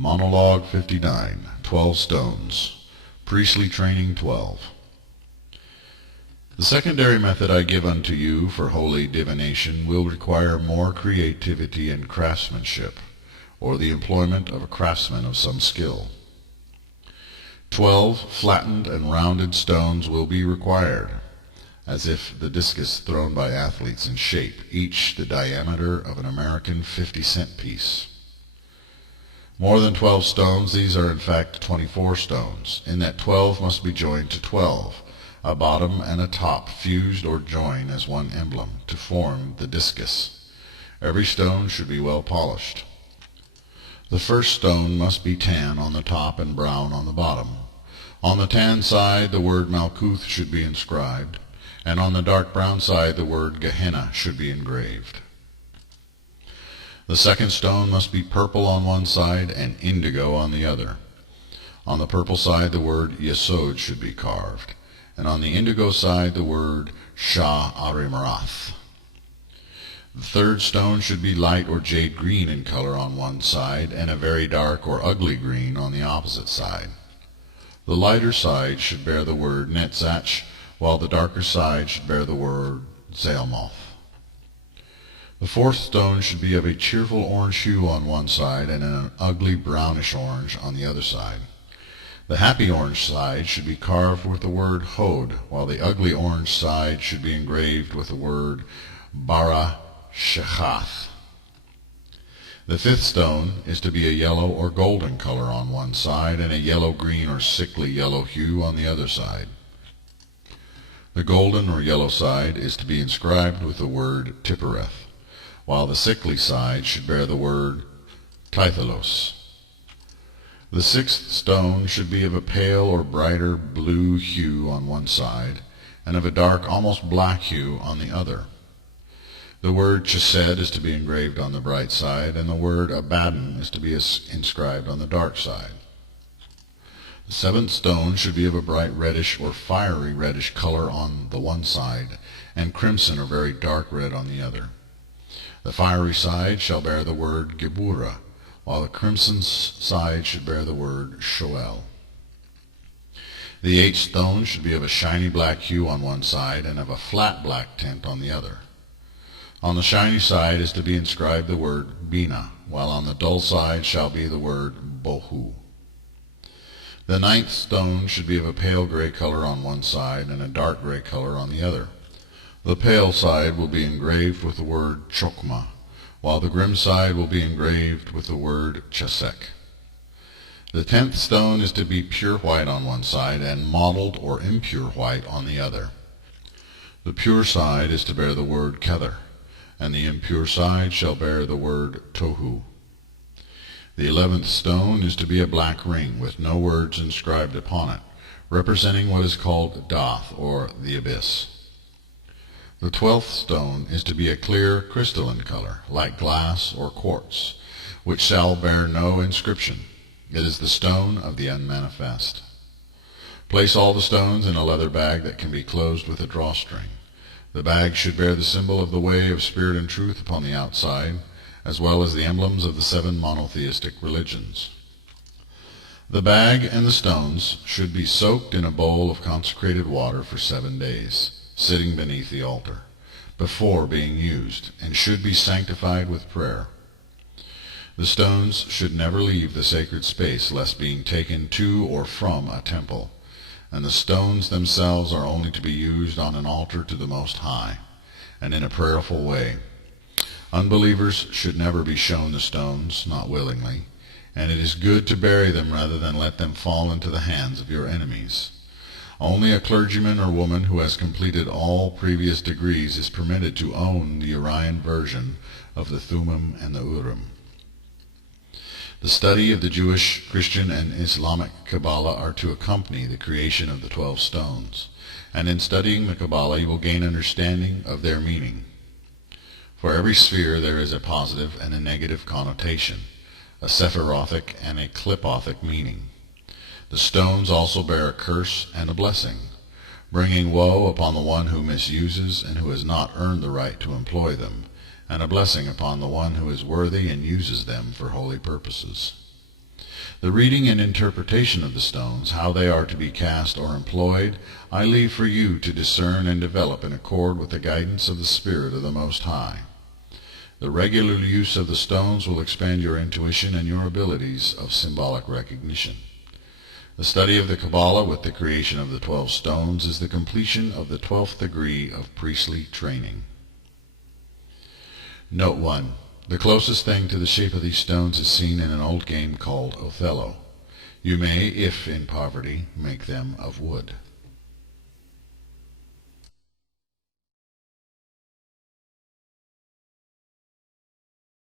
Monologue 59, 12 Stones. Priestly Training 12. The secondary method I give unto you for holy divination will require more creativity and craftsmanship, or the employment of a craftsman of some skill. 12 flattened and rounded stones will be required, as if the discus thrown by athletes in shape, each the diameter of an American 50-cent piece. More than 12 stones, these are in fact 24 stones, in that 12 must be joined to 12, a bottom and a top fused or joined as one emblem, to form the discus. Every stone should be well polished. The first stone must be tan on the top and brown on the bottom. On the tan side the word Malkuth should be inscribed, and on the dark brown side the word Gehenna should be engraved. The second stone must be purple on one side and indigo on the other. On the purple side the word Yesod should be carved, and on the indigo side the word Shah Arimarath. The third stone should be light or jade green in color on one side, and a very dark or ugly green on the opposite side. The lighter side should bear the word Netzach, while the darker side should bear the word Zealmoth. The fourth stone should be of a cheerful orange hue on one side and an ugly brownish orange on the other side. The happy orange side should be carved with the word Hod, while the ugly orange side should be engraved with the word Bara Shechath. The fifth stone is to be a yellow or golden color on one side and a yellow-green or sickly yellow hue on the other side. The golden or yellow side is to be inscribed with the word Tippereth, while the sickly side should bear the word Tithalos. The sixth stone should be of a pale or brighter blue hue on one side, and of a dark, almost black hue on the other. The word Chesed is to be engraved on the bright side, and the word Abaddon is to be inscribed on the dark side. The seventh stone should be of a bright reddish or fiery reddish color on the one side, and crimson or very dark red on the other. The fiery side shall bear the word Geburah, while the crimson side should bear the word Shoel. The eighth stone should be of a shiny black hue on one side and of a flat black tint on the other. On the shiny side is to be inscribed the word Bina, while on the dull side shall be the word Bohu. The ninth stone should be of a pale gray color on one side and a dark gray color on the other. The pale side will be engraved with the word Chokmah, while the grim side will be engraved with the word Chesek. The 10th stone is to be pure white on one side and mottled or impure white on the other. The pure side is to bear the word Kether, and the impure side shall bear the word Tohu. The 11th stone is to be a black ring with no words inscribed upon it, representing what is called Dath, or the abyss. The 12th stone is to be a clear crystalline color, like glass or quartz, which shall bear no inscription. It is the stone of the unmanifest. Place all the stones in a leather bag that can be closed with a drawstring. The bag should bear the symbol of the way of spirit and truth upon the outside, as well as the emblems of the 7 monotheistic religions. The bag and the stones should be soaked in a bowl of consecrated water for 7 days, sitting beneath the altar, before being used, and should be sanctified with prayer. The stones should never leave the sacred space, lest being taken to or from a temple, and the stones themselves are only to be used on an altar to the Most High, and in a prayerful way. Unbelievers should never be shown the stones, not willingly, and it is good to bury them rather than let them fall into the hands of your enemies. Only a clergyman or woman who has completed all previous degrees is permitted to own the Urian version of the Thummim and the Urim. The study of the Jewish, Christian, and Islamic Kabbalah are to accompany the creation of the 12 stones, and in studying the Kabbalah you will gain understanding of their meaning. For every sphere there is a positive and a negative connotation, a sephirothic and a clipothic meaning. The stones also bear a curse and a blessing, bringing woe upon the one who misuses and who has not earned the right to employ them, and a blessing upon the one who is worthy and uses them for holy purposes. The reading and interpretation of the stones, how they are to be cast or employed, I leave for you to discern and develop in accord with the guidance of the Spirit of the Most High. The regular use of the stones will expand your intuition and your abilities of symbolic recognition. The study of the Kabbalah with the creation of the 12 stones is the completion of the 12th degree of priestly training. Note 1. The closest thing to the shape of these stones is seen in an old game called Othello. You may, if in poverty, make them of wood.